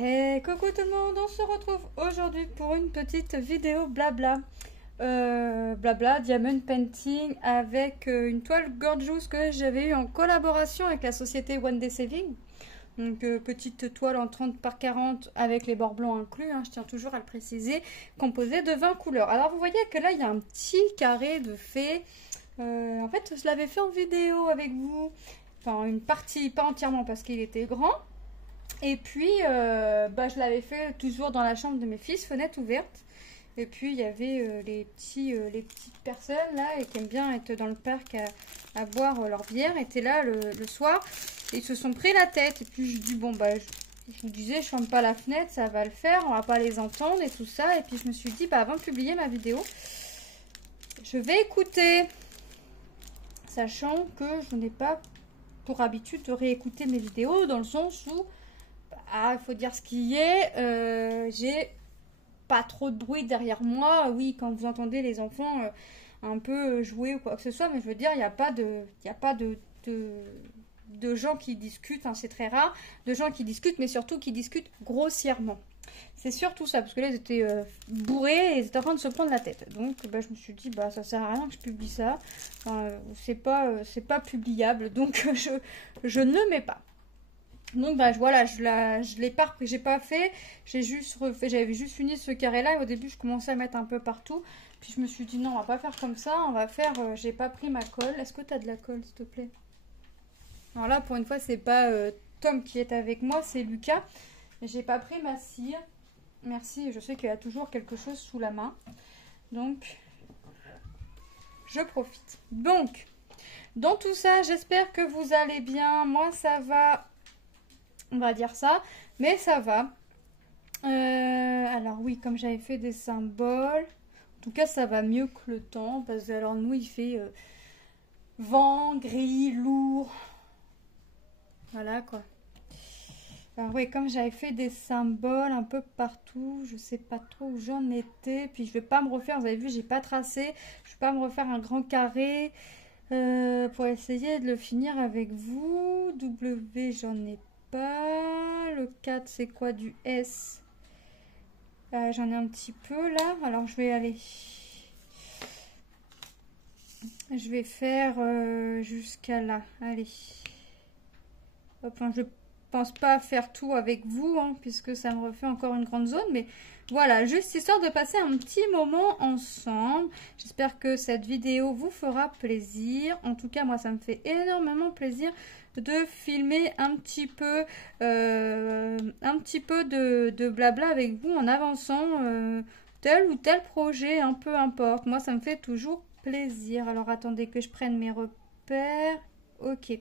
Hey, coucou tout le monde, on se retrouve aujourd'hui pour une petite vidéo blabla. Blabla, diamond painting avec une toile gorgeous que j'avais eu en collaboration avec la société One Day Saving. Donc petite toile en 30 par 40 avec les bords blancs inclus, hein, je tiens toujours à le préciser, composée de 20 couleurs. Alors vous voyez que là il y a un petit carré de fées. En fait je l'avais fait en vidéo avec vous, enfin une partie, pas entièrement parce qu'il était grand. Et puis, je l'avais fait toujours dans la chambre de mes fils, fenêtre ouverte. Et puis, il y avait les petites personnes là et qui aiment bien être dans le parc à boire leur bière, étaient là le soir. Et ils se sont pris la tête. Et puis, je dis, bon, je vous disais, je ferme pas la fenêtre, ça va le faire, on va pas les entendre et tout ça. Et puis, je me suis dit, avant de publier ma vidéo, je vais écouter. Sachant que je n'ai pas pour habitude de réécouter mes vidéos dans le sens où il faut dire ce qui est, j'ai pas trop de bruit derrière moi. Oui, quand vous entendez les enfants un peu jouer ou quoi que ce soit, mais je veux dire, il n'y a pas de gens qui discutent, hein, c'est très rare, de gens qui discutent, mais surtout qui discutent grossièrement. C'est surtout ça, parce que là, ils étaient bourrés et ils étaient en train de se prendre la tête. Donc, je me suis dit, ça sert à rien que je publie ça. Enfin, c'est pas publiable, donc je ne mets pas. Donc voilà, je l'ai pas, j'ai pas fait, j'avais juste fini ce carré là et au début je commençais à mettre un peu partout, puis je me suis dit non, on va pas faire comme ça, on va faire, j'ai pas pris ma colle. Est-ce que tu as de la colle s'il te plaît? Alors là pour une fois c'est pas Tom qui est avec moi, c'est Lucas, et j'ai pas pris ma cire, merci, je sais qu'il y a toujours quelque chose sous la main, donc je profite. Donc dans tout ça j'espère que vous allez bien, moi ça va. On va dire ça, mais ça va. Alors oui, comme j'avais fait des symboles, en tout cas ça va mieux que le temps, parce que alors nous il fait vent, gris, lourd, voilà quoi. Alors oui, comme j'avais fait des symboles un peu partout, je sais pas trop où j'en étais, puis je vais pas me refaire, vous avez vu j'ai pas tracé, je vais pas me refaire un grand carré pour essayer de le finir avec vous. W j'en ai pas. Le 4 c'est quoi? Du S. J'en ai un petit peu là. Alors je vais aller. Je vais faire jusqu'à là. Allez. Enfin, je pense pas faire tout avec vous, hein, puisque ça me refait encore une grande zone. Mais voilà, juste histoire de passer un petit moment ensemble. J'espère que cette vidéo vous fera plaisir. En tout cas, moi, ça me fait énormément plaisir de filmer un petit peu de blabla avec vous en avançant tel ou tel projet, hein, peu importe. Moi, ça me fait toujours plaisir. Alors, attendez que je prenne mes repères. Ok.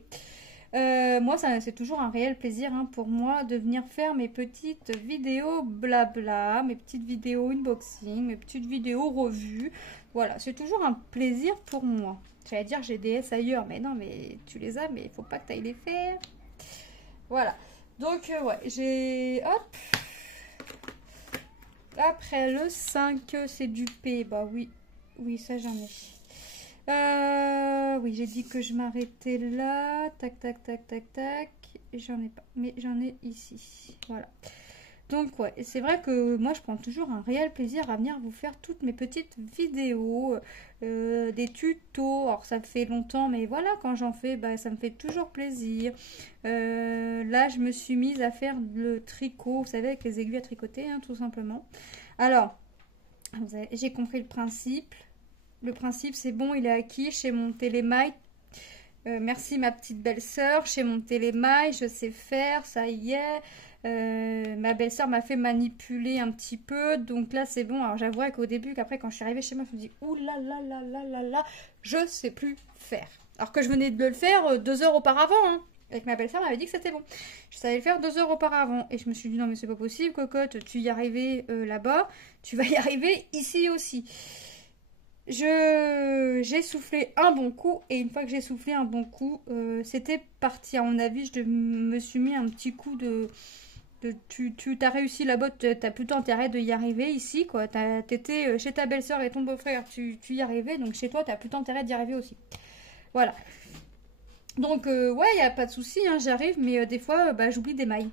Moi, c'est toujours un réel plaisir, hein, pour moi de venir faire mes petites vidéos blabla, mes petites vidéos unboxing, mes petites vidéos revues. Voilà, c'est toujours un plaisir pour moi. J'allais dire j'ai des S ailleurs, mais non, mais tu les as, mais il faut pas que tu ailles les faire. Voilà. Donc, ouais, j'ai... Hop. Après, le 5, c'est du P. Bah oui, oui, ça j'en ai. Oui, j'ai dit que je m'arrêtais là. Tac, tac, tac, tac, tac. J'en ai pas, mais j'en ai ici. Voilà. Donc, ouais, c'est vrai que moi, je prends toujours un réel plaisir à venir vous faire toutes mes petites vidéos, des tutos. Alors, ça fait longtemps, mais voilà, quand j'en fais, ça me fait toujours plaisir. Là, je me suis mise à faire le tricot, vous savez, avec les aiguilles à tricoter, hein, tout simplement. Alors, j'ai compris le principe. Le principe, c'est bon, il est acquis. J'ai monté les mailles. Merci ma petite belle-sœur. J'ai monté les mailles, je sais faire, ça y est. Ma belle-sœur m'a fait manipuler un petit peu. Donc là, c'est bon. Alors j'avouerai qu'au début, qu'après, quand je suis arrivée chez moi, je me dis, ouh là là là là là là, je sais plus faire. Alors que je venais de le faire 2 heures auparavant, hein. Avec ma belle-sœur, elle m'avait dit que c'était bon. Je savais le faire 2 heures auparavant. Et je me suis dit, non mais c'est pas possible, cocotte. Tu y arrivais là-bas, tu vas y arriver ici aussi. J'ai soufflé un bon coup, et une fois que j'ai soufflé un bon coup, c'était parti. À mon avis, je me suis mis un petit coup de tu t'as réussi là-bas, t'as plutôt intérêt de y arriver ici, quoi. T'étais chez ta belle-sœur et ton beau-frère, tu y arrivais, donc chez toi, t'as plutôt intérêt d'y arriver aussi. Voilà. Donc, ouais, il n'y a pas de souci, hein, j'arrive, mais des fois, j'oublie des mailles.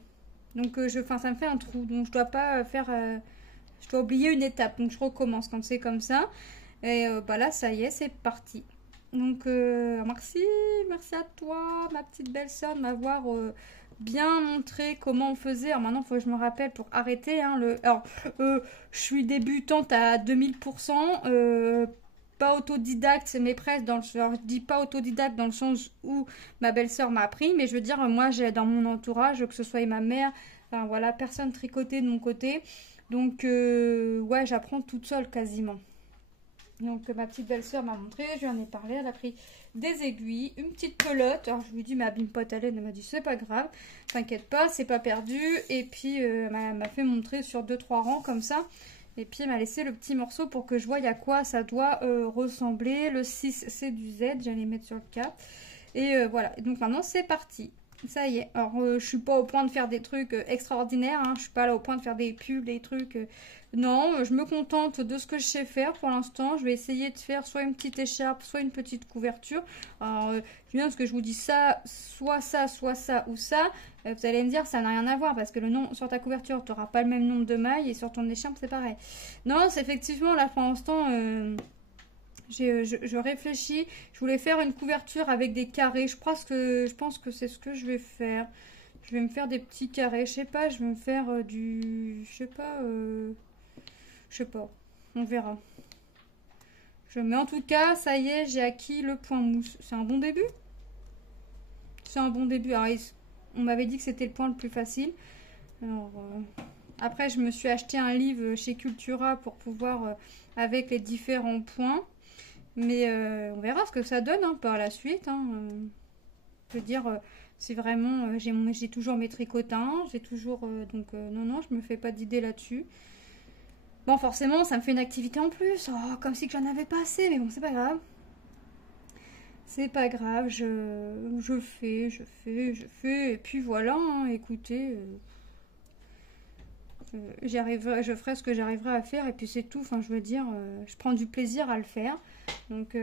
Donc enfin, ça me fait un trou, donc je dois pas faire, je dois oublier une étape, donc je recommence quand c'est comme ça. Et bah là, ça y est, c'est parti. Donc merci, merci à toi, ma petite belle-sœur, de m'avoir bien montré comment on faisait. Alors maintenant, il faut que je me rappelle pour arrêter. Hein, alors, je suis débutante à 2000%. Pas autodidacte, mais presque dans le... Alors, je dis pas autodidacte dans le sens où ma belle-sœur m'a appris, mais je veux dire, moi, j'ai dans mon entourage, que ce soit ma mère, enfin voilà, personne tricotait de mon côté. Donc, ouais, j'apprends toute seule quasiment. Donc ma petite belle-sœur m'a montré, je lui en ai parlé, elle a pris des aiguilles, une petite pelote. Alors je lui ai dit, mais abîme pas ta laine, elle m'a dit c'est pas grave, t'inquiète pas, c'est pas perdu. Et puis elle m'a fait montrer sur 2-3 rangs comme ça. Et puis elle m'a laissé le petit morceau pour que je voie à quoi ça doit ressembler. Le 6 c'est du Z, j'allais mettre sur le 4. Et voilà, et donc maintenant c'est parti. Ça y est, alors je suis pas au point de faire des trucs extraordinaires, hein. Je suis pas là au point de faire des pulls, des trucs... Non, je me contente de ce que je sais faire pour l'instant. Je vais essayer de faire soit une petite écharpe, soit une petite couverture. Alors, bien parce que je vous dis ça, soit ça ou ça. Vous allez me dire, ça n'a rien à voir parce que le nom sur ta couverture, tu n'auras pas le même nombre de mailles et sur ton écharpe, c'est pareil. Non, c'est effectivement, là, pour l'instant, je réfléchis. Je voulais faire une couverture avec des carrés. Je pense que c'est ce que je vais faire. Je vais me faire des petits carrés. Je sais pas, je vais me faire du... Je sais pas, on verra. Mais en tout cas, ça y est, j'ai acquis le point mousse. C'est un bon début. C'est un bon début. Alors, on m'avait dit que c'était le point le plus facile. Alors, après, je me suis acheté un livre chez Cultura pour pouvoir, avec les différents points. Mais on verra ce que ça donne hein, par la suite. Hein. Je veux dire, c'est vraiment... j'ai toujours mes tricotins. J'ai toujours... donc, non, je me fais pas d'idée là-dessus. Bon, forcément, ça me fait une activité en plus. Oh, comme si que j'en avais pas assez. Mais bon, c'est pas grave. C'est pas grave. Je fais. Et puis voilà, hein, écoutez. Je ferai ce que j'arriverai à faire. Et puis c'est tout. Enfin, je veux dire, je prends du plaisir à le faire. Donc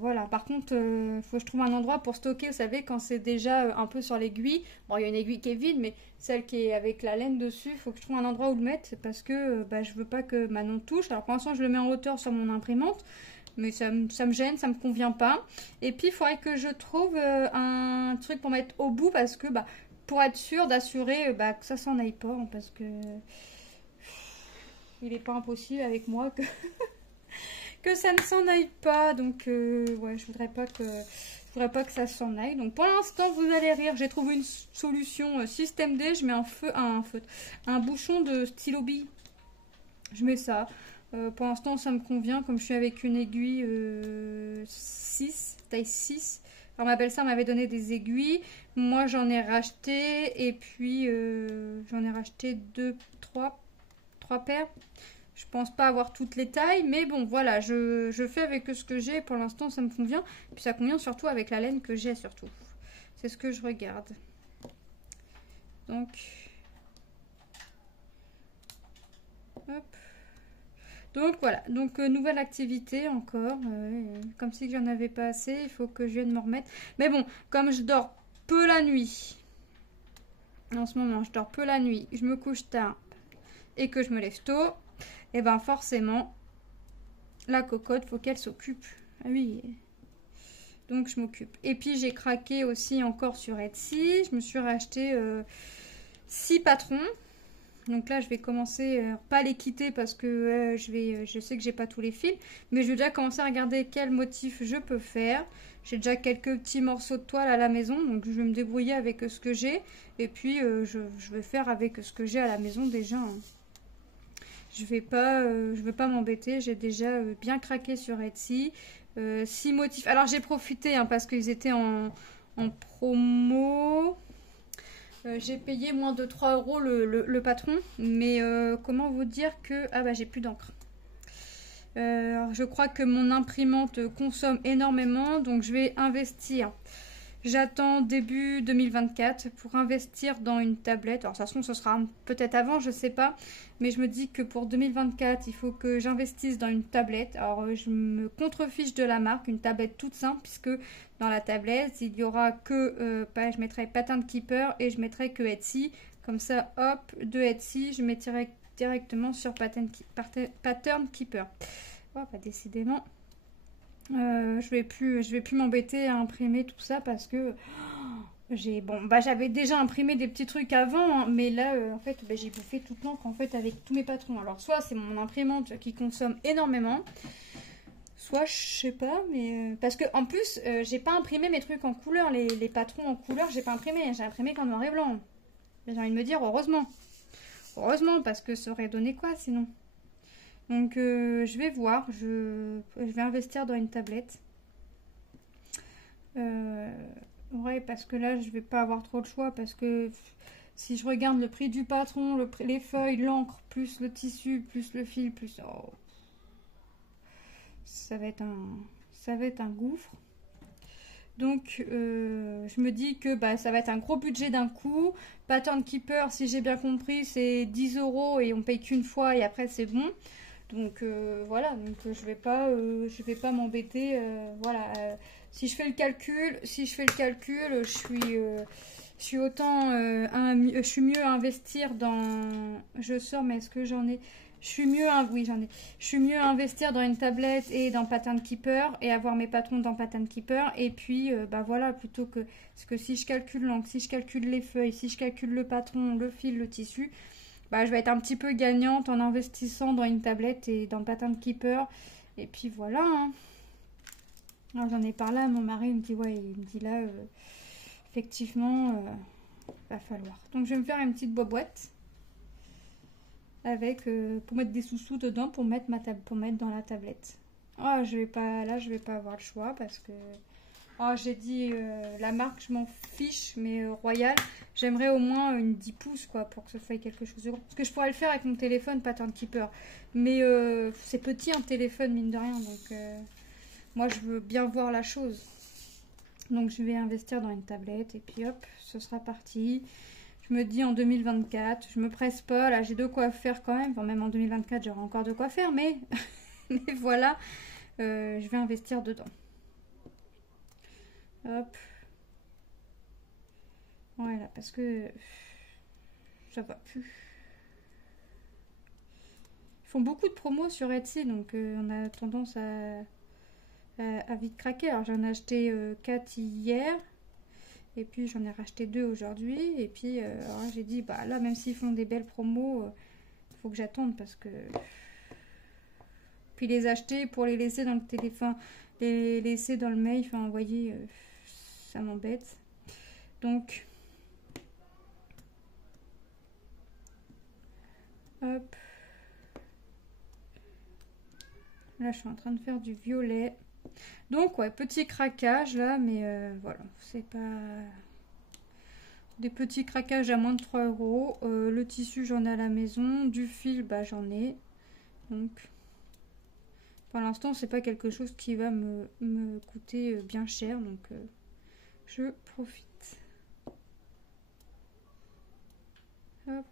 voilà. Par contre, faut que je trouve un endroit pour stocker. Vous savez, quand c'est déjà un peu sur l'aiguille. Bon, il y a une aiguille qui est vide, mais celle qui est avec la laine dessus, il faut que je trouve un endroit où le mettre. C'est parce que je veux pas que Manon touche. Alors pour l'instant, je le mets en hauteur sur mon imprimante. Mais ça me gêne, ça me convient pas. Et puis, il faudrait que je trouve un truc pour mettre au bout. Parce que, pour être sûr d'assurer que ça s'en aille pas. Hein, parce que... il est pas impossible avec moi que... que ça ne s'en aille pas. Donc, ouais, je voudrais pas que ça s'en aille. Donc, pour l'instant, vous allez rire. J'ai trouvé une solution système D. Je mets un bouchon de stylo bille. Je mets ça. Pour l'instant, ça me convient. Comme je suis avec une aiguille 6, taille 6. Alors, ma belle-sœur m'avait donné des aiguilles. Moi, j'en ai racheté. Et puis, j'en ai racheté 3 paires. Je pense pas avoir toutes les tailles, mais bon, voilà, je fais avec ce que j'ai. Pour l'instant, ça me convient. Puis ça convient surtout avec la laine que j'ai, surtout. C'est ce que je regarde. Donc, hop. Donc voilà, donc nouvelle activité encore. Comme si j'en avais pas assez, il faut que je vienne me remettre. Mais bon, comme je dors peu la nuit, en ce moment, je dors peu la nuit, je me couche tard et que je me lève tôt. Et ben forcément, la cocotte, faut qu'elle s'occupe. Ah oui. Donc je m'occupe. Et puis j'ai craqué aussi encore sur Etsy. Je me suis racheté 6 patrons. Donc là je vais commencer, pas les quitter parce que je sais que j'ai pas tous les fils. Mais je vais déjà commencer à regarder quel motif je peux faire. J'ai déjà quelques petits morceaux de toile à la maison. Donc je vais me débrouiller avec ce que j'ai. Et puis je vais faire avec ce que j'ai à la maison déjà. Hein. Je vais pas m'embêter, j'ai déjà bien craqué sur Etsy. 6 motifs. Alors j'ai profité hein, parce qu'ils étaient en promo. J'ai payé moins de 3 € le patron. Mais comment vous dire que... Ah bah j'ai plus d'encre. Je crois que mon imprimante consomme énormément. Donc je vais investir. J'attends début 2024 pour investir dans une tablette. Alors, de toute façon, ce sera peut-être avant, je sais pas. Mais je me dis que pour 2024, il faut que j'investisse dans une tablette. Alors, je me contrefiche de la marque, une tablette toute simple, puisque dans la tablette, il y aura que, je mettrai Pattern Keeper et je mettrai que Etsy. Comme ça, hop, de Etsy, je mets directement sur Pattern Keeper. Oh, bah, décidément, je vais plus m'embêter à imprimer tout ça parce que j'avais déjà imprimé des petits trucs avant, hein, mais là, en fait, j'ai bouffé toute l'encre en fait avec tous mes patrons. Alors, soit c'est mon imprimante qui consomme énormément, soit je sais pas, mais parce que en plus, j'ai pas imprimé mes trucs en couleur, les patrons en couleur, j'ai pas imprimé, j'ai imprimé qu'en noir et blanc. J'ai envie de me dire heureusement, parce que ça aurait donné quoi sinon. Donc, je vais voir, je vais investir dans une tablette. Ouais, parce que là, je vais pas avoir trop de choix. Parce que si je regarde le prix du patron, les feuilles, l'encre, plus le tissu, plus le fil, plus... Oh, ça va être un gouffre. Donc, je me dis que ça va être un gros budget d'un coup. Pattern Keeper, si j'ai bien compris, c'est 10 € et on paye qu'une fois et après c'est bon. Donc voilà, donc je vais pas m'embêter. Voilà, si je fais le calcul, je suis autant, je suis mieux à investir dans. Je sors, mais est-ce que j'en ai? Oui, j'en ai. Je suis mieux à investir dans une tablette et dans Pattern Keeper et avoir mes patrons dans Pattern Keeper. Et puis, voilà, plutôt que. Parce que si je calcule l'encre, si je calcule les feuilles, si je calcule le patron, le fil, le tissu. Je vais être un petit peu gagnante en investissant dans une tablette et dans Pattern Keeper. Et puis voilà. Hein. Alors j'en ai parlé à mon mari, il me dit ouais, il me dit là, effectivement, va falloir. Donc je vais me faire une petite boîte avec pour mettre des sous-sous dedans pour mettre dans la tablette. Oh, je vais pas avoir le choix parce que j'ai dit la marque, je m'en fiche, mais Royal, j'aimerais au moins une 10 pouces quoi, pour que ce soit quelque chose de grand. Parce que je pourrais le faire avec mon téléphone Pattern Keeper. Mais c'est petit un téléphone, mine de rien. Donc moi, je veux bien voir la chose. Donc je vais investir dans une tablette et puis hop, ce sera parti. Je me dis en 2024, je me presse pas. Là, j'ai de quoi faire quand même. Enfin, même en 2024, j'aurai encore de quoi faire, mais, mais voilà, je vais investir dedans. Hop. Voilà, parce que ça va plus. Ils font beaucoup de promos sur Etsy, donc on a tendance à vite craquer. Alors j'en ai acheté 4 hier, et puis j'en ai racheté 2 aujourd'hui. Et puis j'ai dit, là, même s'ils font des belles promos, il faut que j'attende parce que... Puis les acheter pour les laisser dans le téléphone, les laisser dans le mail, enfin, vous voyez, ça m'embête. Donc, hop. Là, je suis en train de faire du violet. Donc, ouais, petit craquage là, mais voilà, c'est pas... Des petits craquages à moins de 3 €. Le tissu, j'en ai à la maison. Du fil, j'en ai. Donc, pour l'instant, c'est pas quelque chose qui va me coûter bien cher. Donc, je profite. Hop.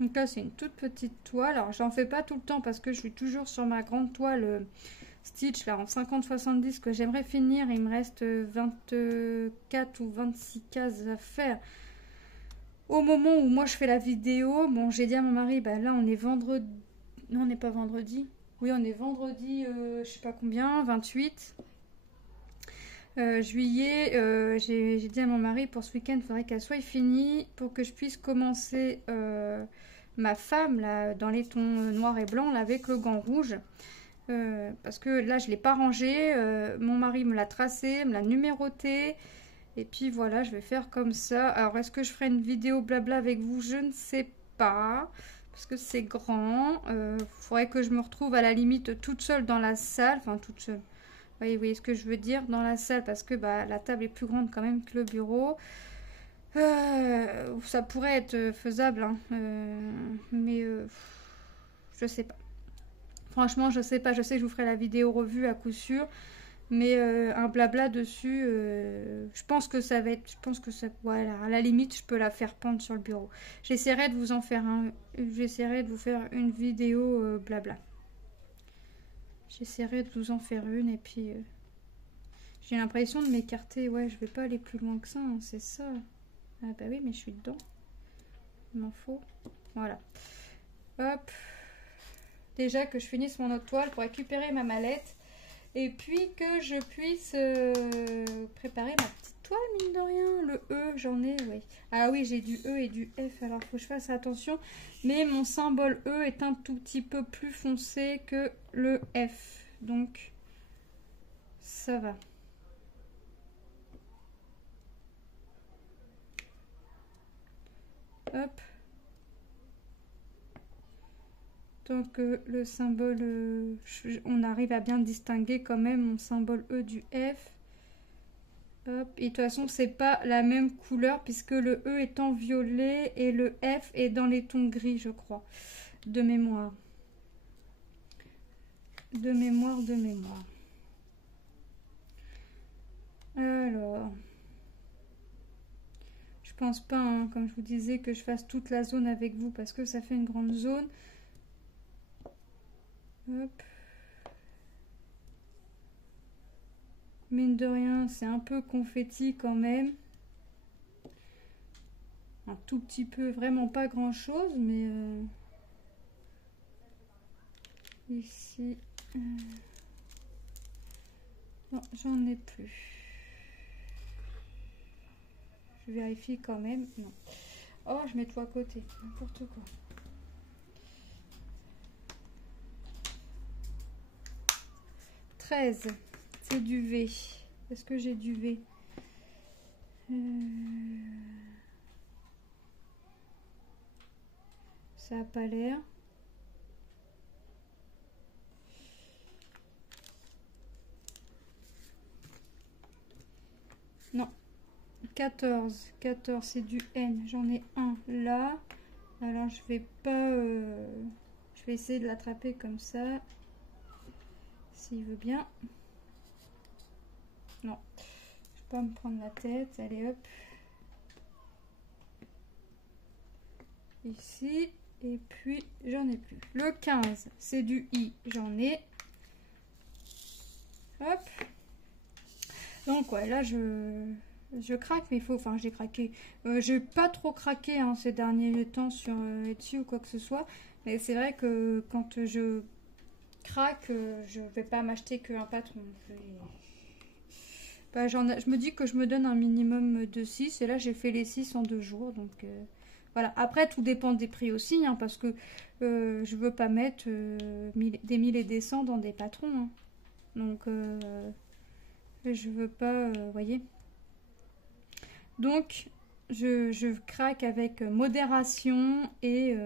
Donc là, c'est une toute petite toile. Alors, j'en fais pas tout le temps parce que je suis toujours sur ma grande toile Stitch là en 50-70 que j'aimerais finir. Il me reste 24 ou 26 cases à faire. Au moment où moi je fais la vidéo, bon, j'ai dit à mon mari, là on est vendredi. Non, on n'est pas vendredi. Oui, on est vendredi, je sais pas combien, 28 juillet. J'ai dit à mon mari, pour ce week-end, il faudrait qu'elle soit finie pour que je puisse commencer ma femme là, dans les tons noirs et blancs là, avec le gant rouge. Parce que là, je ne l'ai pas rangé. Mon mari me l'a tracé, me l'a numéroté. Et puis voilà, je vais faire comme ça. Alors, est-ce que je ferai une vidéo blabla avec vous? Je ne sais pas. Parce que c'est grand. Faudrait que je me retrouve à la limite toute seule dans la salle. Enfin, toute seule. Vous voyez ce que je veux dire? Dans la salle. Parce que la table est plus grande quand même que le bureau. Ça pourrait être faisable. Hein. Mais je sais pas. Franchement, je sais pas. Je sais que je vous ferai la vidéo revue à coup sûr. Mais un blabla dessus, je pense que ça va être... Je pense que ça... Voilà, à la limite, je peux la faire pendre sur le bureau. J'essaierai de vous en faire J'essaierai de vous faire une vidéo blabla. J'essaierai de vous en faire une et puis j'ai l'impression de m'écarter. Ouais, je vais pas aller plus loin que ça, hein, c'est ça. Ah bah oui, mais je suis dedans. Il m'en faut. Voilà. Hop. Déjà que je finisse mon autre toile pour récupérer ma mallette. Et puis que je puisse préparer ma petite toile, mine de rien. Le E, j'en ai, oui. Ah oui, j'ai du E et du F, alors faut que je fasse attention. Mais mon symbole E est un tout petit peu plus foncé que le F. Donc, ça va. Hop. Tant que le symbole, on arrive à bien distinguer quand même mon symbole E du F. Hop. Et de toute façon, c'est pas la même couleur puisque le E est en violet et le F est dans les tons gris, je crois. De mémoire. De mémoire, de mémoire. Alors. Je pense pas, hein, comme je vous disais, que je fasse toute la zone avec vous parce que ça fait une grande zone. Hop. Mine de rien, c'est un peu confetti quand même. Un tout petit peu, vraiment pas grand chose, mais ici. Non, j'en ai plus. Je vérifie quand même. Non. Oh, je mets tout à côté. N'importe quoi. « 13. C'est du V. Est-ce que j'ai du V? Ça n'a pas l'air. Non. 14. 14, c'est du N. J'en ai un là. Alors, je vais pas... je vais essayer de l'attraper comme ça. S'il veut bien. Non. Je vais pas me prendre la tête. Allez, hop. Ici. Et puis, j'en ai plus. Le 15, c'est du I. J'en ai. Hop. Donc, ouais, là, je craque, mais il faut... Enfin, j'ai craqué. J'ai pas trop craqué hein, ces derniers temps sur Etsy ou quoi que ce soit. Mais c'est vrai que quand je craque, je vais pas m'acheter qu'un patron. Bah, je me dis que je me donne un minimum de 6. Et là, j'ai fait les 6 en 2 jours. Donc, voilà. Après, tout dépend des prix aussi. Hein, parce que je veux pas mettre des 1000 et des 100 dans des patrons. Hein. Donc, je veux pas... voyez. Donc, je craque avec modération et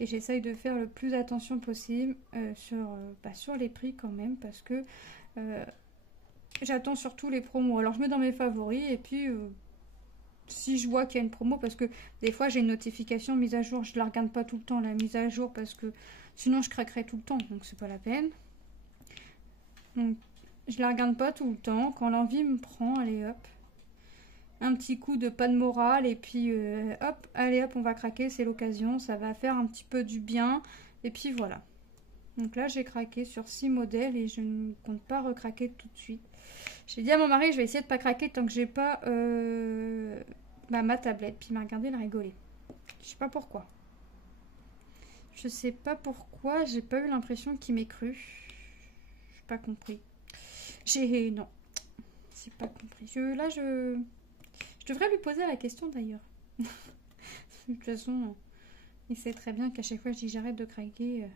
j'essaye de faire le plus attention possible sur les prix quand même parce que j'attends surtout les promos. Alors, je mets dans mes favoris et puis si je vois qu'il y a une promo, parce que des fois j'ai une notification mise à jour, je la regarde pas tout le temps la mise à jour parce que sinon je craquerai tout le temps, donc c'est pas la peine. Donc, je la regarde pas tout le temps. Quand l'envie me prend, allez hop. Un petit coup de pas de morale et puis hop, allez hop, on va craquer, c'est l'occasion, ça va faire un petit peu du bien et puis voilà. Donc là j'ai craqué sur 6 modèles et je ne compte pas recraquer tout de suite. J'ai dit à mon mari je vais essayer de pas craquer tant que j'ai pas ma tablette, puis il m'a regardé, il a rigolé. Je sais pas pourquoi. Je sais pas pourquoi, j'ai pas eu l'impression qu'il m'ait cru. J'ai pas compris. Non, j'ai pas compris. Je devrais lui poser la question d'ailleurs. De toute façon, il sait très bien qu'à chaque fois je dis j'arrête de craquer,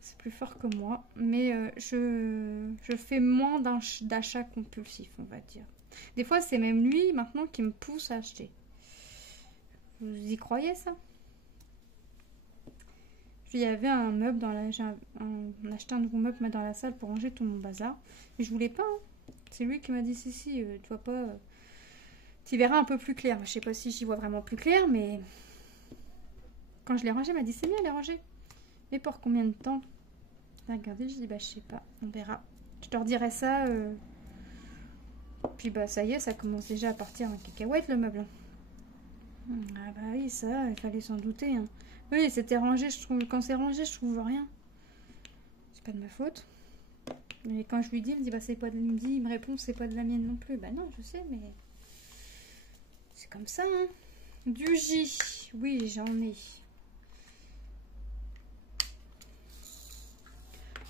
c'est plus fort que moi. Mais je fais moins d'achats compulsifs, on va dire. Des fois, c'est même lui maintenant qui me pousse à acheter. Vous y croyez ça? Il y avait un meuble dans la... J'ai acheté un nouveau meuble dans la salle pour ranger tout mon bazar. Mais je voulais pas. Hein. C'est lui qui m'a dit si, tu vois pas... Tu verras un peu plus clair. Je sais pas si j'y vois vraiment plus clair, mais quand je l'ai rangé, il m'a dit c'est bien, elle est rangée. Mais pour combien de temps? Regardez, je dis bah je sais pas, on verra. Je te redirai ça. Puis bah ça y est, ça commence déjà à partir en cacahuète le meuble. Ah bah oui, ça, il fallait s'en douter. Hein. Oui, c'était rangé, je trouve. Quand c'est rangé, je trouve rien. pas de ma faute. Mais quand je lui dis, il me dit, bah, c'est pas de... il me répond, c'est pas de la mienne non plus. Bah non, je sais, mais c'est comme ça, hein. Du J, oui, j'en ai.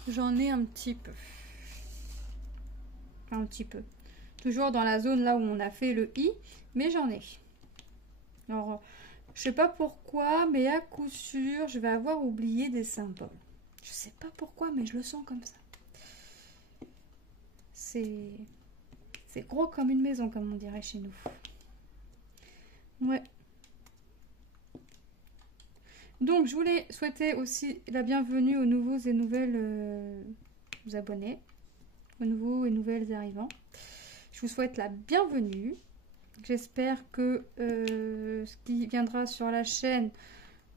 J'en ai un petit peu. Un petit peu. Toujours dans la zone là où on a fait le I, mais j'en ai. Alors, je sais pas pourquoi, mais à coup sûr, je vais avoir oublié des symboles. Je sais pas pourquoi, mais je le sens comme ça. C'est gros comme une maison, comme on dirait chez nous. Ouais. Donc, je voulais souhaiter aussi la bienvenue aux nouveaux et nouvelles abonnés, aux nouveaux et nouvelles arrivants. Je vous souhaite la bienvenue. J'espère que ce qui viendra sur la chaîne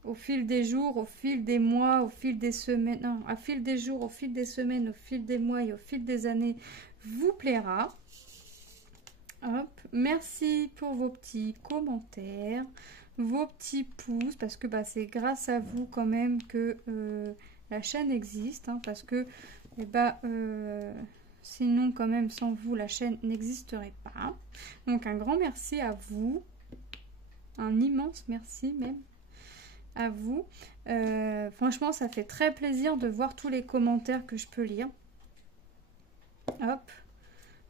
au fil des jours, au fil des mois, au fil des semaines, non, au fil des jours, au fil des semaines, au fil des mois et au fil des années vous plaira. Hop, merci pour vos petits commentaires, vos petits pouces, parce que bah, c'est grâce à vous quand même que la chaîne existe, hein, parce que sinon quand même sans vous la chaîne n'existerait pas. Donc un grand merci à vous, un immense merci même à vous. Franchement ça fait très plaisir de voir tous les commentaires que je peux lire. Hop.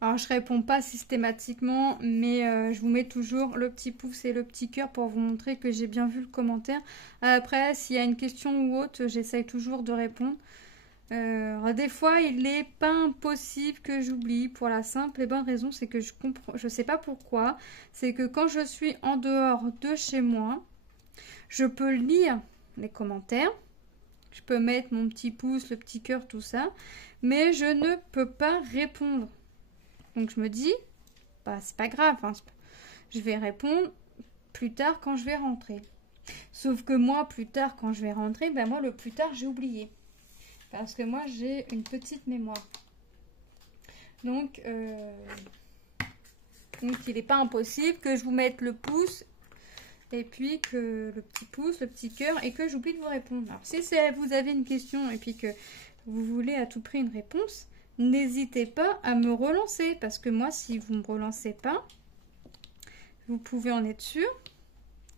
Alors je réponds pas systématiquement, mais je vous mets toujours le petit pouce et le petit cœur pour vous montrer que j'ai bien vu le commentaire. Après, s'il y a une question ou autre, j'essaye toujours de répondre. Des fois, il n'est pas impossible que j'oublie pour la simple et bonne raison, c'est que je sais pas pourquoi, c'est que quand je suis en dehors de chez moi, je peux lire les commentaires, je peux mettre mon petit pouce, le petit cœur, tout ça, mais je ne peux pas répondre. Donc je me dis, bah c'est pas grave, hein, je vais répondre plus tard quand je vais rentrer. Sauf que moi, plus tard quand je vais rentrer, ben moi le plus tard j'ai oublié. Parce que moi j'ai une petite mémoire. Donc il n'est pas impossible que je vous mette le pouce et puis que le petit pouce, le petit cœur et que j'oublie de vous répondre. Alors si vous avez une question et puis que vous voulez à tout prix une réponse, n'hésitez pas à me relancer, parce que moi, si vous ne me relancez pas, vous pouvez en être sûr,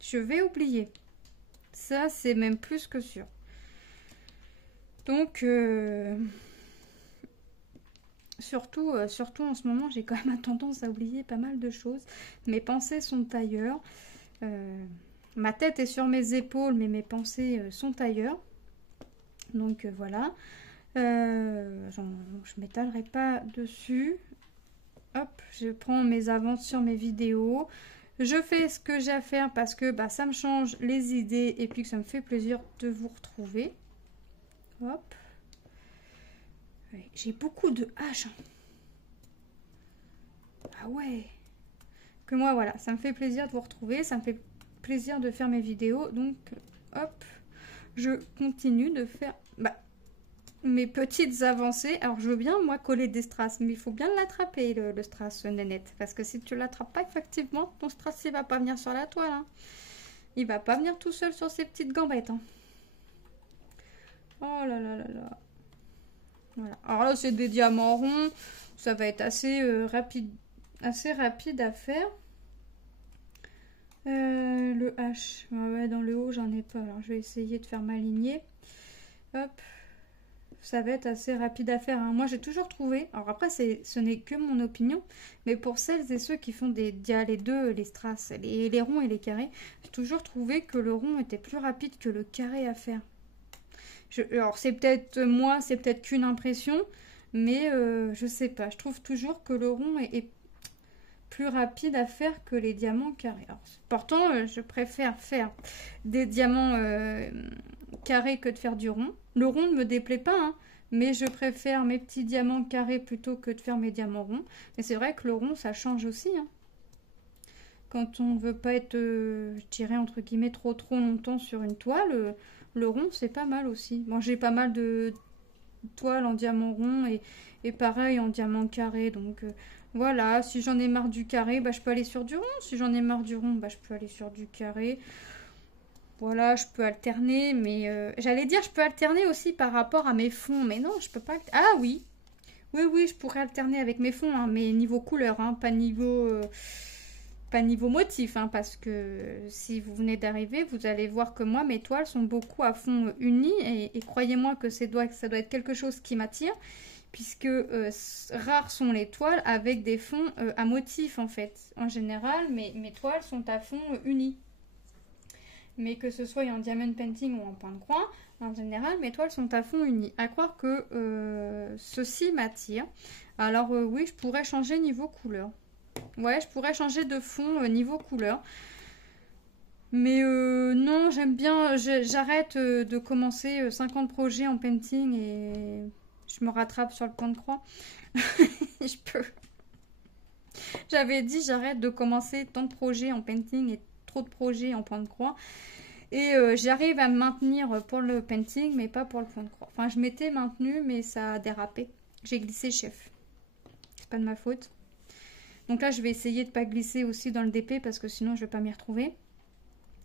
je vais oublier. Ça, c'est même plus que sûr. Donc, surtout en ce moment, j'ai quand même tendance à oublier pas mal de choses. Mes pensées sont ailleurs. Ma tête est sur mes épaules, mais mes pensées sont ailleurs. Donc, voilà. Je m'étalerai pas dessus. Hop, je prends mes avances sur mes vidéos. Je fais ce que j'ai à faire parce que bah, ça me change les idées et puis que ça me fait plaisir de vous retrouver. Hop. Ouais, j'ai beaucoup de H. Ah ouais. Que moi, voilà, ça me fait plaisir de vous retrouver. Ça me fait plaisir de faire mes vidéos. Donc, hop, je continue de faire... mes petites avancées. Alors je veux bien moi coller des strass, mais il faut bien l'attraper le strass nénette, parce que si tu l'attrapes pas effectivement, ton strass il va pas venir sur la toile, hein. Il va pas venir tout seul sur ses petites gambettes, hein. Oh là là là là. Voilà. Alors là c'est des diamants ronds, ça va être assez rapide à faire. Le H, ouais, dans le haut j'en ai pas, alors je vais essayer de faire ma lignée. Hop. Ça va être assez rapide à faire, hein. Moi j'ai toujours trouvé, alors après ce n'est que mon opinion, mais pour celles et ceux qui font les deux, les strass, les ronds et les carrés, j'ai toujours trouvé que le rond était plus rapide que le carré à faire. Alors c'est peut-être moi, c'est peut-être qu'une impression, mais je sais pas, je trouve toujours que le rond est plus rapide à faire que les diamants carrés. Alors, pourtant je préfère faire des diamants carrés que de faire du rond. Le rond ne me déplaît pas, hein, mais je préfère mes petits diamants carrés plutôt que de faire mes diamants ronds. Mais c'est vrai que le rond, ça change aussi, hein. Quand on ne veut pas être, je dirais, entre guillemets, trop longtemps sur une toile, le rond, c'est pas mal aussi. Bon, j'ai pas mal de toiles en diamant rond et pareil en diamant carré. Donc, voilà, si j'en ai marre du carré, bah, je peux aller sur du rond. Si j'en ai marre du rond, bah, je peux aller sur du carré. Voilà, je peux alterner, mais j'allais dire je peux alterner aussi par rapport à mes fonds, mais non, je peux pas. Ah oui, oui, je pourrais alterner avec mes fonds, hein, mais niveau couleur, hein, pas niveau motif, hein, parce que si vous venez d'arriver, vous allez voir que moi, mes toiles sont beaucoup à fond uni, et croyez-moi que ça doit être quelque chose qui m'attire, puisque rares sont les toiles avec des fonds à motif, en fait. En général, mes toiles sont à fond unis. Mais que ce soit en diamond painting ou en point de croix, en général, mes toiles sont à fond unis. À croire que ceci m'attire. Alors oui, je pourrais changer niveau couleur. Ouais, je pourrais changer de fond niveau couleur. Mais non, j'aime bien, j'arrête de commencer 50 projets en painting et je me rattrape sur le point de croix. Je peux. J'avais dit j'arrête de commencer tant de projets en painting et trop de projets en point de croix. Et j'arrive à me maintenir pour le painting, mais pas pour le point de croix. Enfin, je m'étais maintenue, mais ça a dérapé. J'ai glissé, chef. C'est pas de ma faute. Donc là, je vais essayer de pas glisser aussi dans le DP, parce que sinon, je vais pas m'y retrouver.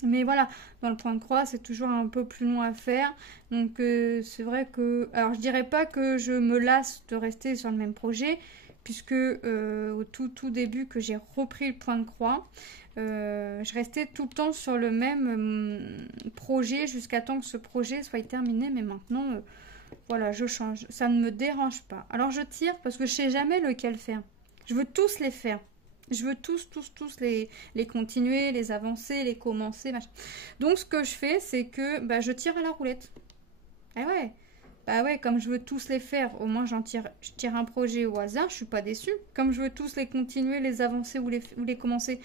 Mais voilà, dans le point de croix, c'est toujours un peu plus long à faire. Donc c'est vrai que... Alors, je dirais pas que je me lasse de rester sur le même projet, puisque au tout début que j'ai repris le point de croix, je restais tout le temps sur le même projet jusqu'à temps que ce projet soit terminé. Mais maintenant, voilà, je change. Ça ne me dérange pas. Alors je tire parce que je sais jamais lequel faire. Je veux tous les faire. Je veux tous les continuer, les avancer, les commencer, machin. Donc ce que je fais, c'est que bah, je tire à la roulette. Ah ouais. Bah ouais, comme je veux tous les faire, au moins je tire un projet au hasard, je suis pas déçue. Comme je veux tous les continuer, les avancer ou les commencer,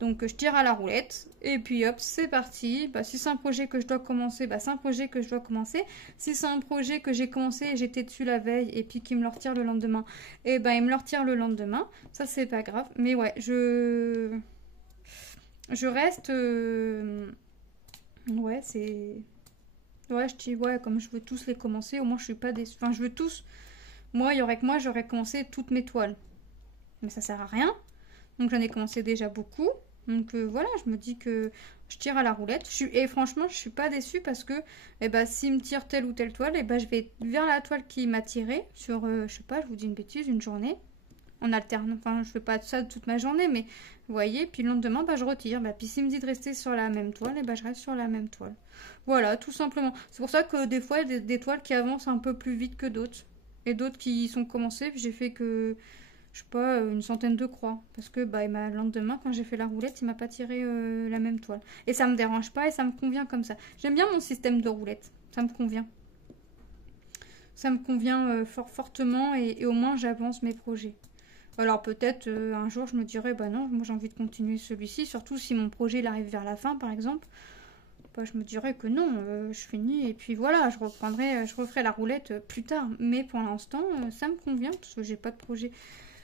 donc je tire à la roulette et puis hop, c'est parti. Bah, si c'est un projet que je dois commencer, bah, c'est un projet que je dois commencer. Si c'est un projet que j'ai commencé et j'étais dessus la veille et puis qu'il me le retire le lendemain, et ben il me le retire le lendemain. Ça c'est pas grave. Mais ouais, je reste ouais, c'est ouais, je dis ouais, comme je veux tous les commencer, au moins je suis pas déçue. Enfin, je veux tous. Moi, il y aurait que moi, j'aurais commencé toutes mes toiles. Mais ça sert à rien. Donc j'en ai commencé déjà beaucoup. Donc voilà, je me dis que je tire à la roulette. Et franchement, je suis pas déçue parce que eh ben, s'il me tire telle ou telle toile, eh ben, je vais vers la toile qui m'a tiré sur, je sais pas, je vous dis une bêtise, une journée. En alterne, enfin je fais pas ça toute ma journée, mais vous voyez, puis le lendemain, bah, je retire. Bah, puis s'il me dit de rester sur la même toile, eh ben, je reste sur la même toile. Voilà, tout simplement. C'est pour ça que des fois, il y a des toiles qui avancent un peu plus vite que d'autres. Et d'autres qui sont commencées, puis j'ai fait que je sais pas, une centaine de croix. Parce que bah, le lendemain, quand j'ai fait la roulette, il m'a pas tiré la même toile. Et ça me dérange pas et ça me convient comme ça. J'aime bien mon système de roulette. Ça me convient. Ça me convient fortement et au moins j'avance mes projets. Alors peut-être un jour je me dirais, bah non, moi j'ai envie de continuer celui-ci. Surtout si mon projet il arrive vers la fin par exemple. Bah, je me dirais que non, je finis et puis voilà, je referai la roulette plus tard. Mais pour l'instant, ça me convient parce que j'ai pas de projet.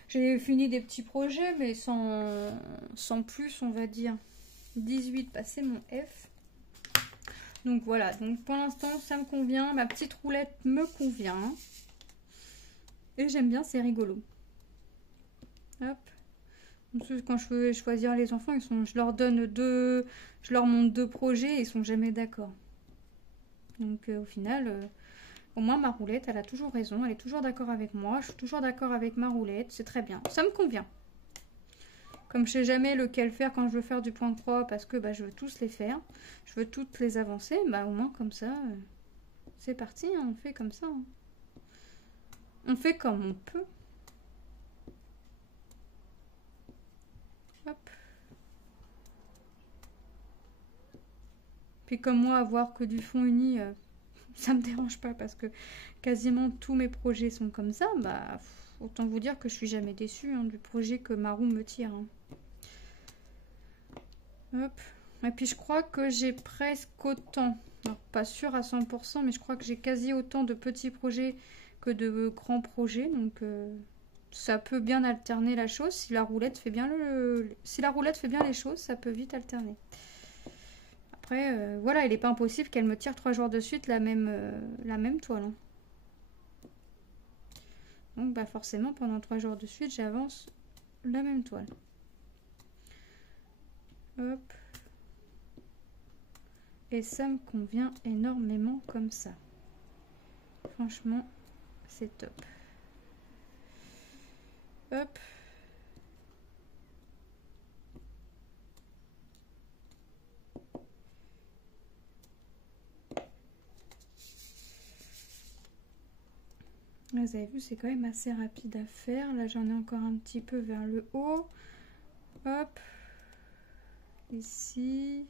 J'ai fini des petits projets, mais sans plus, on va dire. 18, bah, c'est mon F. Donc voilà, donc pour l'instant, ça me convient. Ma petite roulette me convient. Et j'aime bien, c'est rigolo. Hop. Quand je veux choisir les enfants, je leur montre deux projets et ils sont jamais d'accord. Donc au final... au moins, ma roulette, elle a toujours raison. Elle est toujours d'accord avec moi. Je suis toujours d'accord avec ma roulette. C'est très bien. Ça me convient. Comme je sais jamais lequel faire quand je veux faire du point de croix, parce que bah, je veux tous les faire. Je veux toutes les avancer. Bah, au moins, comme ça, c'est parti. Hein, on fait comme ça. Hein. On fait comme on peut. Hop. Puis comme moi, avoir que du fond uni... ça me dérange pas parce que quasiment tous mes projets sont comme ça. Bah, autant vous dire que je suis jamais déçue hein, du projet que ma roue me tire. Hein. Hop. Et puis je crois que j'ai presque autant, alors, pas sûr à 100%, mais je crois que j'ai quasi autant de petits projets que de grands projets. Donc ça peut bien alterner la chose. Si la roulette fait bien les choses, ça peut vite alterner. Après, voilà, il n'est pas impossible qu'elle me tire 3 jours de suite la même toile. Hein. Donc, bah forcément, pendant 3 jours de suite, j'avance la même toile. Hop. Et ça me convient énormément comme ça. Franchement, c'est top. Hop. Vous avez vu, c'est quand même assez rapide à faire. Là, j'en ai encore un petit peu vers le haut. Hop. Ici.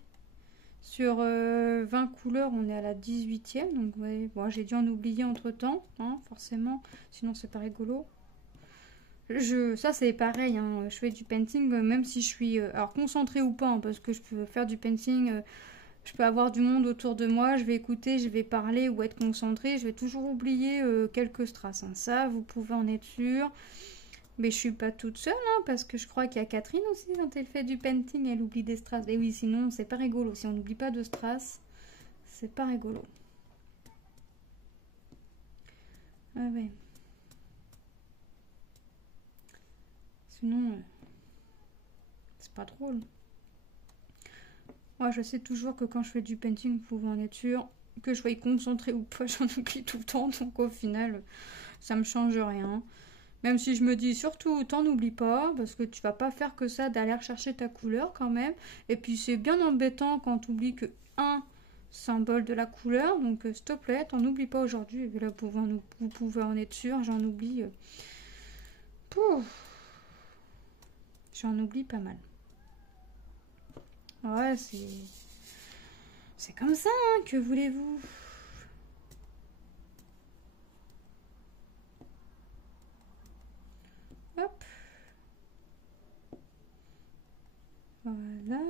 Sur 20 couleurs, on est à la 18e. Donc, vous voyez, bon, j'ai dû en oublier entre-temps, hein, forcément. Sinon, c'est pas rigolo. Ça, c'est pareil. Hein, je fais du painting, même si je suis alors concentrée ou pas, hein, parce que je peux faire du painting... je peux avoir du monde autour de moi, je vais écouter, je vais parler ou être concentrée, je vais toujours oublier quelques strass. Hein. Ça, vous pouvez en être sûr. Mais je suis pas toute seule, hein, parce que je crois qu'il y a Catherine aussi, quand elle fait du painting, elle oublie des strass. Et oui, sinon, c'est pas rigolo. Si on n'oublie pas de strass, c'est pas rigolo. Ah ouais. Sinon, c'est pas drôle. Moi, je sais toujours que quand je fais du painting, vous pouvez en être sûr, que je sois concentrée ou pas, j'en oublie tout le temps. Donc au final, ça me change rien. Même si je me dis surtout, t'en oublie pas, parce que tu vas pas faire que ça d'aller rechercher ta couleur quand même. Et puis c'est bien embêtant quand tu oublies que un symbole de la couleur. Donc s'il te plaît, t'en oublie pas aujourd'hui. Et là, vous pouvez en être sûr, j'en oublie. J'en oublie pas mal. Ouais, c'est comme ça, hein, que voulez-vous? Hop. Voilà.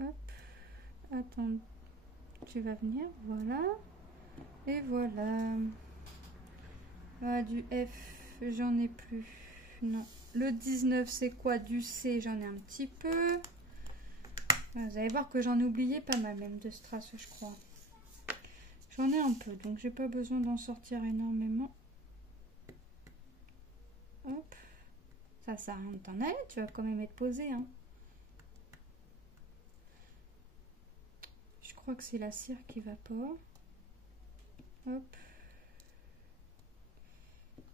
Hop. Attends. Tu vas venir. Voilà. Et voilà. Ah, du F, j'en ai plus. Non. Le 19, c'est quoi? Du C, j'en ai un petit peu. Vous allez voir que j'en ai oublié pas mal, même de strass, je crois. J'en ai un peu, donc j'ai pas besoin d'en sortir énormément. Hop. Ça sert à rien de t'en aller, tu vas quand même être posé. Hein. Je crois que c'est la cire qui va pas. Hop.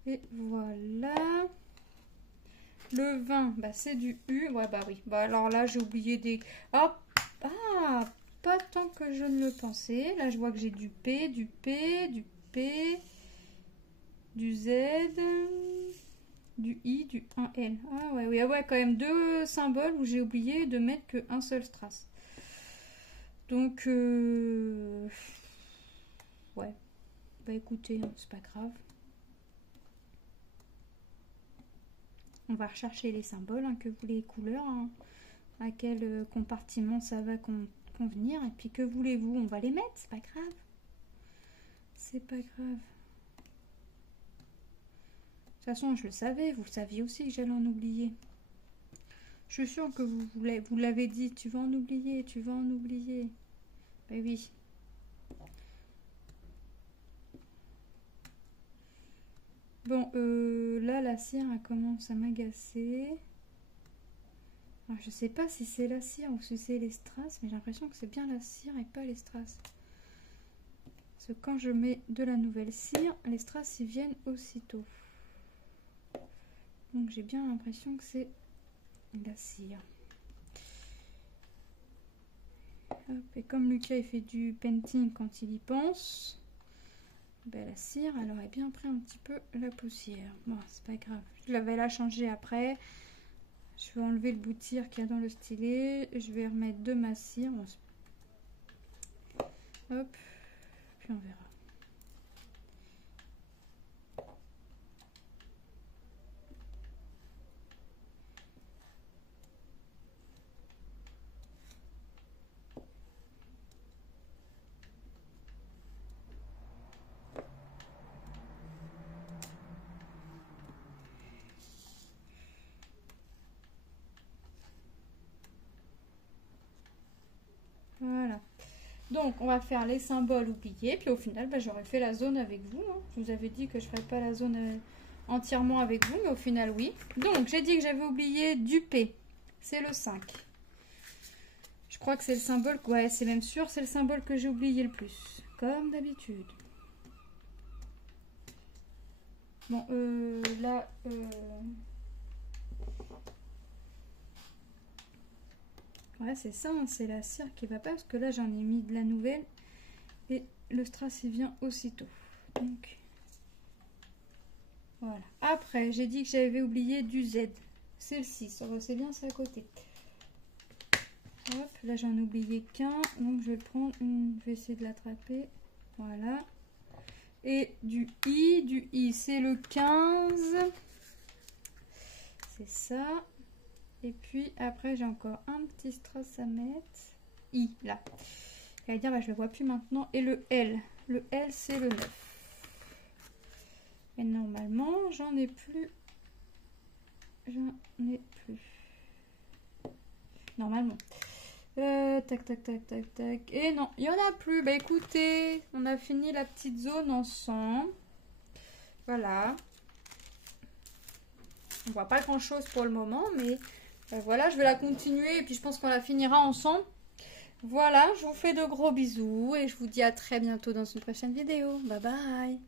Et voilà. Le 20, bah c'est du U. Ouais, bah oui. Bah alors là, j'ai oublié des... Hop. Ah, pas tant que je ne le pensais. Là, je vois que j'ai du P, du P, du P, du Z, du I, du 1L. Ah ouais, oui, ouais, quand même deux symboles où j'ai oublié de mettre qu'un seul strass. Donc, ouais. Bah écoutez, hein, c'est pas grave. On va rechercher les symboles, hein, que vous les couleurs, hein, à quel compartiment ça va convenir. Et puis que voulez-vous, on va les mettre, c'est pas grave. C'est pas grave. De toute façon, je le savais, vous le saviez aussi que j'allais en oublier. Je suis sûre que vous l'avez dit, tu vas en oublier, tu vas en oublier. Ben oui. Bon, là, la cire, elle commence à m'agacer. Alors, je sais pas si c'est la cire ou si c'est les strass, mais j'ai l'impression que c'est bien la cire et pas les strass. Parce que quand je mets de la nouvelle cire, les strass, ils viennent aussitôt. Donc, j'ai bien l'impression que c'est la cire. Hop, et comme Lucas, il fait du painting quand il y pense... Ben, la cire, elle aurait bien pris un petit peu la poussière. Bon, c'est pas grave. Je vais la changer après. Je vais enlever le bout de cire qu'il y a dans le stylet. Je vais remettre de ma cire. Hop. Puis on verra. Voilà. Donc, on va faire les symboles oubliés. Puis au final, bah, j'aurais fait la zone avec vous. Hein. Je vous avais dit que je ne ferais pas la zone entièrement avec vous. Mais au final, oui. Donc, j'ai dit que j'avais oublié du P. C'est le 5. Je Je crois que c'est le symbole, ouais, c'est même sûr, c'est le symbole que j'ai oublié le plus, comme d'habitude. Bon, là, ouais, c'est ça, hein, c'est la cire qui va pas, parce que là, j'en ai mis de la nouvelle, et le strass, il vient aussitôt. Donc, voilà. Après, j'ai dit que j'avais oublié du Z. C'est le 6, c'est bien, c'est à côté. Hop, là, j'en ai oublié qu'un, donc je vais prendre je vais essayer de l'attraper. Voilà. Et du I, c'est le 15. C'est ça. Et puis après, j'ai encore un petit strass à mettre. I, là. J'allais dire, bah, je le vois plus maintenant. Et le L. Le L, c'est le 9. Et normalement, j'en ai plus. Normalement. Tac, tac, tac, tac, tac. Et non, il n'y en a plus. Bah écoutez, on a fini la petite zone ensemble. Voilà. On voit pas grand chose pour le moment, mais voilà, je vais la continuer et puis je pense qu'on la finira ensemble. Voilà, je vous fais de gros bisous et je vous dis à très bientôt dans une prochaine vidéo. Bye bye.